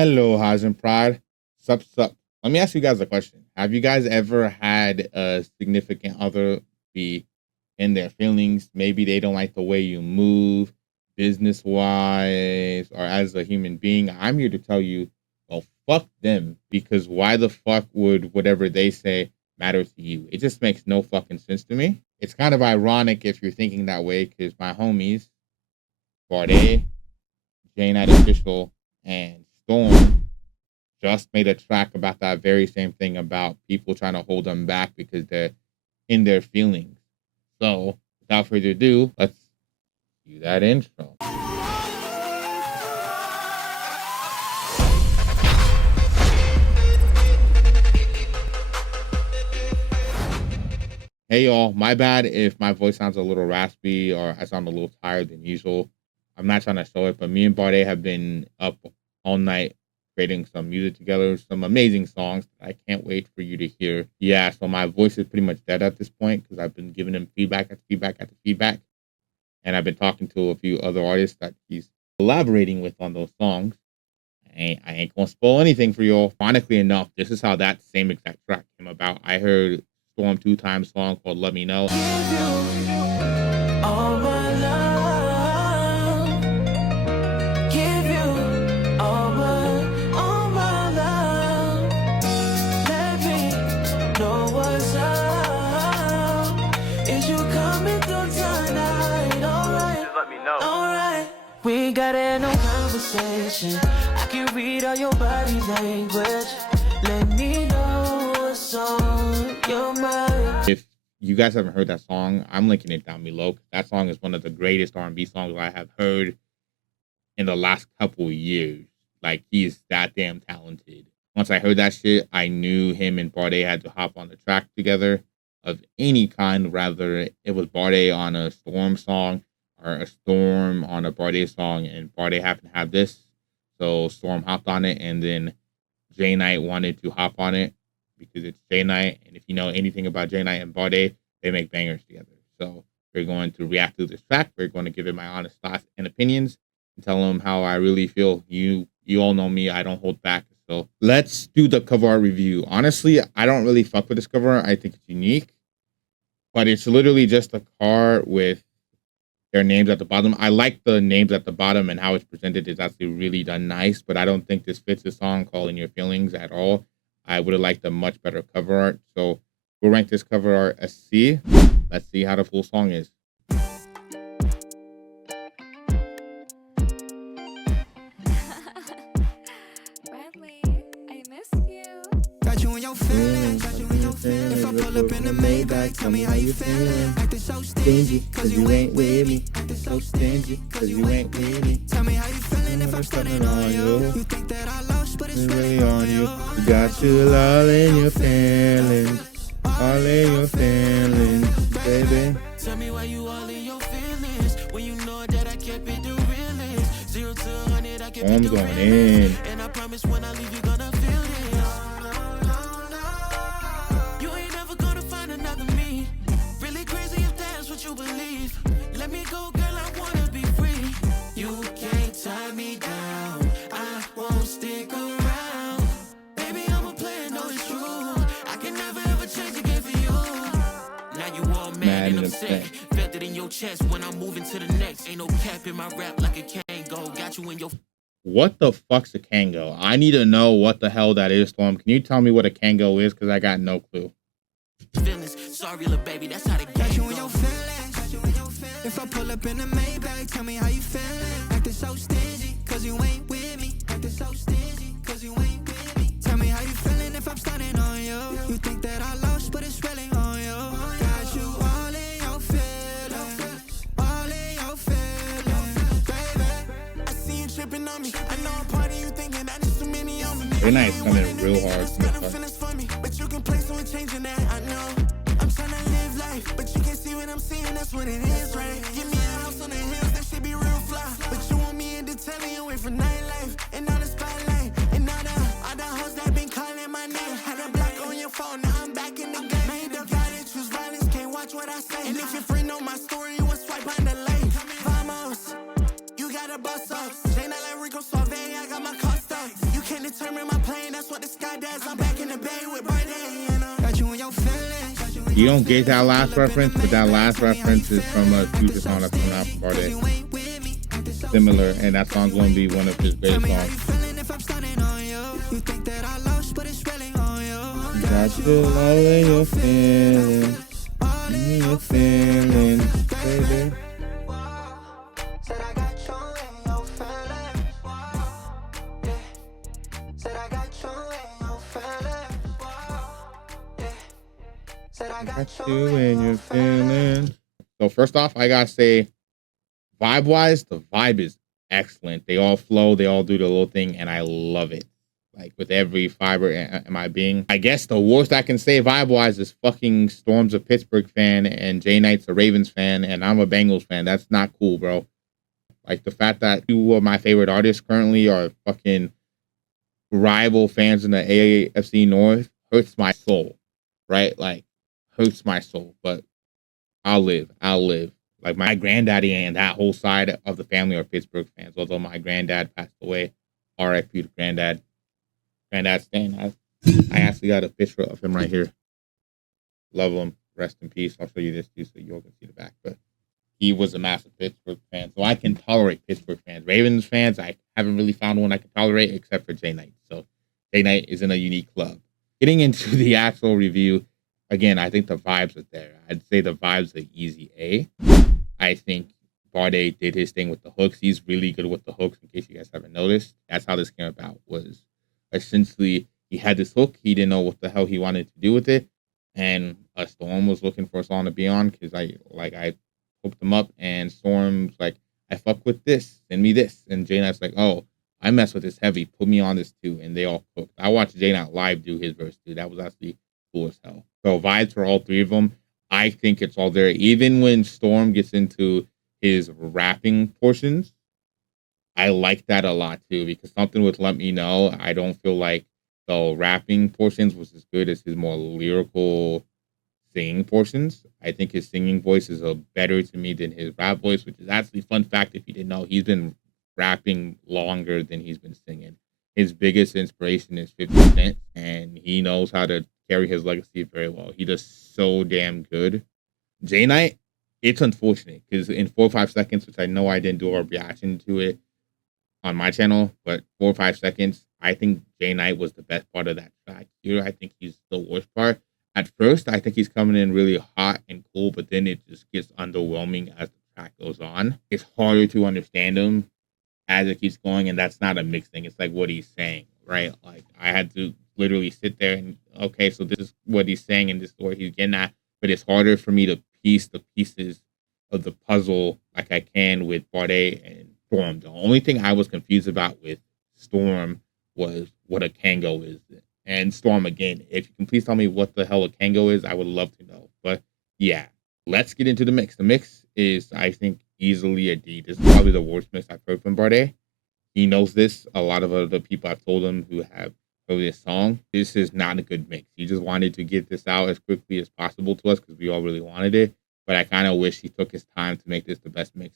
Hello, Hisenpride. Sup. Let me ask you guys a question. Have you guys ever had a significant other be in their feelings? Maybe they don't like the way you move, business wise, or as a human being. I'm here to tell you, well, fuck them, because why the fuck would whatever they say matter to you? It just makes no fucking sense to me. It's kind of ironic if you're thinking that way, because my homies, Baarde J official, and Storm just made a track about that very same thing, about people trying to hold them back because they're in their feelings. So, without further ado, let's do that intro. Hey y'all, my bad if my voice sounds a little raspy or I sound a little tired than usual. I'm not trying to show it, but me and Baarde have been up all night creating some music together, some amazing songs that I can't wait for you to hear. Yeah, so my voice is pretty much dead at this point because I've been giving him feedback after feedback after feedback. And I've been talking to a few other artists that he's collaborating with on those songs. I ain't gonna spoil anything for y'all. Ironically enough, this is how that same exact track came about. I heard Storm2x song called Let Me Know. All my love, give you all my love. Let me know what's up. Is you coming through tonight? Alright, just let me know. Alright, we got no conversation. I can read all your body language. Let me know what's on your mind. If you guys haven't heard that song, I'm linking it down below. That song is one of the greatest R&B songs I have heard in the last couple of years. Like, he is that damn talented. Once I heard that shit, I knew him and Baarde had to hop on the track together of any kind. Rather, it was Baarde on a Storm song or a Storm on a Baarde song, and Baarde happened to have this. So Storm hopped on it, and then J wanted to hop on it because it's J, and if you know anything about J and Baarde, they make bangers together. So we're going to react to this track. We're going to give it my honest thoughts and opinions and tell them how I really feel. You all know me. I don't hold back. So let's do the cover art review. Honestly, I don't really fuck with this cover art. I think it's unique, but it's literally just a card with their names at the bottom. I like the names at the bottom and how it's presented is actually really done nice, but I don't think this fits the song called In Your Feelings at all. I would have liked a much better cover art. So we'll rank this cover art a C. Let's see how the full song is. Bradley, I miss you. Got you in your feelings. If I pull up in the Maybach, tell me how you feeling. Acting so stingy, cause you ain't with me. Acting so stingy, cause you ain't with me. Tell me how you feeling if I'm stunning on you. You think that I lost, but it's really on you. You got you all in your feelings. All in your feelings, baby. Tell me why you all in your feelings when you know that I kept it the realest. 0 to 100, I kept it the realest. And I promise when I leave, you gonna feel this. You ain't never gonna find another me. Really crazy if that's what you believe. Let me go, girl, I wanna be free. You can't tie me down. I won't stick around. Baby, I'm a player, no, it's true. I can never ever change again for you. Now you all mad and upset. Felt it in your chest when I'm moving to the next. Ain't no cap in my rap like a Kango. Got you in your... What the fuck's a Kango? I need to know what the hell that is, Storm. Can you tell me what a Kango is? Because I got no clue. Feelings. Sorry, little baby, that's how the game goes. If I pull up in the Maybach, tell me how you feeling. Acting so stingy, cause you ain't with me. Acting so stingy, cause you ain't with me. Tell me how you feeling if I'm stunning on you. You think that I lost, but it's really on you. Got you all in your feelings. All in your feelings, baby. I see you tripping on me. I know I'm part of you thinking that there's too many on me. They're nice, coming real hard. But you can play, so it's changing that, I know. I'm trying to live life, but you can see what I'm seeing, that's what it is, right? Give me a house on the hills, that should be real fly. But you want me in detailing away from nightlife, and all the spotlight, and all the hoes that been calling my name. Had a block on your phone, now I'm back in the game. Made the guy that choose violence, can't watch what I say. And if your friend know my story, you will swipe on the lane. Vamos, you gotta bust up. Jane, I like Rico Suave, I got my car stuck. You can't Climb in my plane, that's what the sky does. I'm back in the bay with Baarde, and got you in your feelings. You don't get that last reference, but that last reference is from a future song that's coming out from Baarde. Similar, and that song's going to be one of his greatest songs. You think that I lost, but it's really on you. Got your love and your feelings. Your feelings, baby. Said I got you in your feelings. Said I got you in your feelings. Said I Got you in your feelings. So first off, I gotta say, vibe-wise, the vibe is excellent. They all flow, they all do the little thing, and I love it. Like with every fiber in my being. I guess the worst I can say vibe-wise is fucking Storm's a Pittsburgh fan and J Knight's a Ravens fan and I'm a Bengals fan. That's not cool, bro. Like the fact that two of my favorite artists currently are fucking rival fans in the AFC North hurts my soul, right? Like hurts my soul, but I'll live. Like my granddaddy and that whole side of the family are Pittsburgh fans. Although my granddad passed away, R.I.P. to granddad. Granddad Stan. I actually got a picture of him right here. Love him. Rest in peace. I'll show you this too so you all can see the back. But he was a massive Pittsburgh fan. So I can tolerate Pittsburgh fans. Ravens fans, I haven't really found one I can tolerate except for J Knight. So J Knight is in a unique club. Getting into the actual review, again, I think the vibes are there. I'd say the vibes are easy A. I think Baarde did his thing with the hooks. He's really good with the hooks, in case you guys haven't noticed. That's how this came about, was essentially he had this hook. He didn't know what the hell he wanted to do with it. And Storm was looking for a song to be on because I hooked him up and Storm's like, I fuck with this. Send me this. And J Knight's like, oh, I mess with this heavy. Put me on this too. And they all cooked. I watched J Knight live do his verse too. That was actually cool as hell. So vibes for all three of them. I think it's all there. Even when Storm gets into his rapping portions, I like that a lot too, because something would let me know I don't feel like the rapping portions was as good as his more lyrical singing portions. I think his singing voice is better to me than his rap voice, which is actually fun fact if you didn't know. He's been rapping longer than he's been singing. His biggest inspiration is 50 Cent, and he knows how to carry his legacy very well. He does so damn good. J Knight, it's unfortunate because in 4 or 5 seconds, which I know I didn't do a reaction to it on my channel, but 4 or 5 seconds, I think J Knight was the best part of that track here. I think he's the worst part. At first, I think he's coming in really hot and cool, but then it just gets underwhelming as the track goes on. It's harder to understand him as it keeps going, and that's not a mixed thing. It's like what he's saying, right? Like I had to literally sit there and, okay, so this is what he's saying and this is what he's getting at, but it's harder for me to piece the pieces of the puzzle like I can with Baarde and Storm. The only thing I was confused about with Storm was what a Kango is. And Storm, again, if you can please tell me what the hell a Kango is, I would love to know. But yeah, let's get into the mix. The mix is, I think, easily a D. This is probably the worst mix I've heard from Baarde. He knows this. A lot of other people I've told him who have heard this song, this is not a good mix. He just wanted to get this out as quickly as possible to us because we all really wanted it. But I kind of wish he took his time to make this the best mix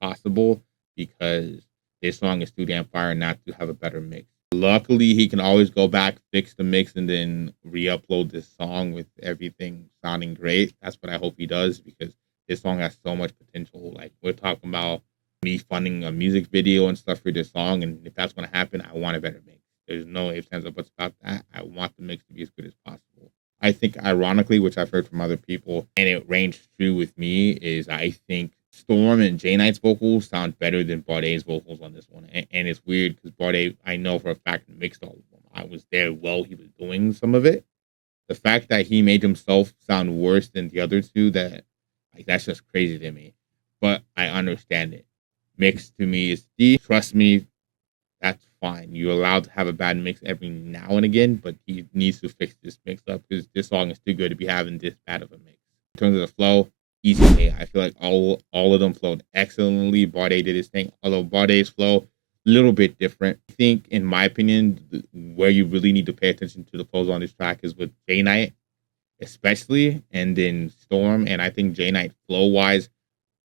possible, because this song is too damn fire not to have a better mix. Luckily, he can always go back, fix the mix, and then re-upload this song with everything sounding great. That's what I hope he does, because this song has so much potential. Like, we're talking about me funding a music video and stuff for this song, and if that's going to happen, I want a better mix. There's no ifs, ands, or buts about that. I want the mix to be as good as possible. I think, ironically, which I've heard from other people, and it ranged true with me, is I think Storm and J Knight's vocals sound better than Baarde's vocals on this one. And it's weird because Baarde, I know for a fact, mixed all of them. I was there while he was doing some of it. The fact that he made himself sound worse than the other two, that's just crazy to me. But I understand it. Mix to me is D. Trust me, that's fine. You're allowed to have a bad mix every now and again, but he needs to fix this mix up because this song is too good to be having this bad of a mix. In terms of the flow, easy A. I feel like all of them flowed excellently. Baarde did his thing, although Baarde's flow a little bit different. I think, in my opinion, where you really need to pay attention to the flows on this track is with J Knight, especially, and then Storm. And I think J Knight flow wise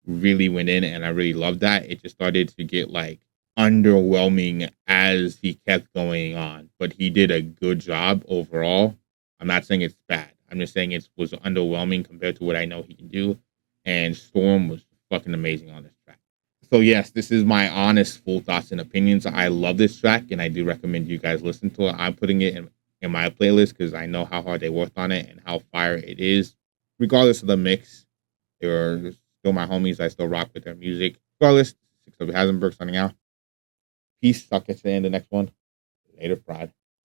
really went in, and I really loved that. It just started to get like underwhelming as he kept going on, but he did a good job overall. I'm not saying it's bad. I'm just saying it was underwhelming compared to what I know he can do. And Storm was fucking amazing on this track. So yes, this is my honest, full thoughts and opinions. I love this track, and I do recommend you guys listen to it. I'm putting it in my playlist because I know how hard they worked on it and how fire it is. Regardless of the mix, they're still my homies. I still rock with their music. Regardless, 6wHisenberg signing out. Peace. I'll catch you in the next one. Later, Pride.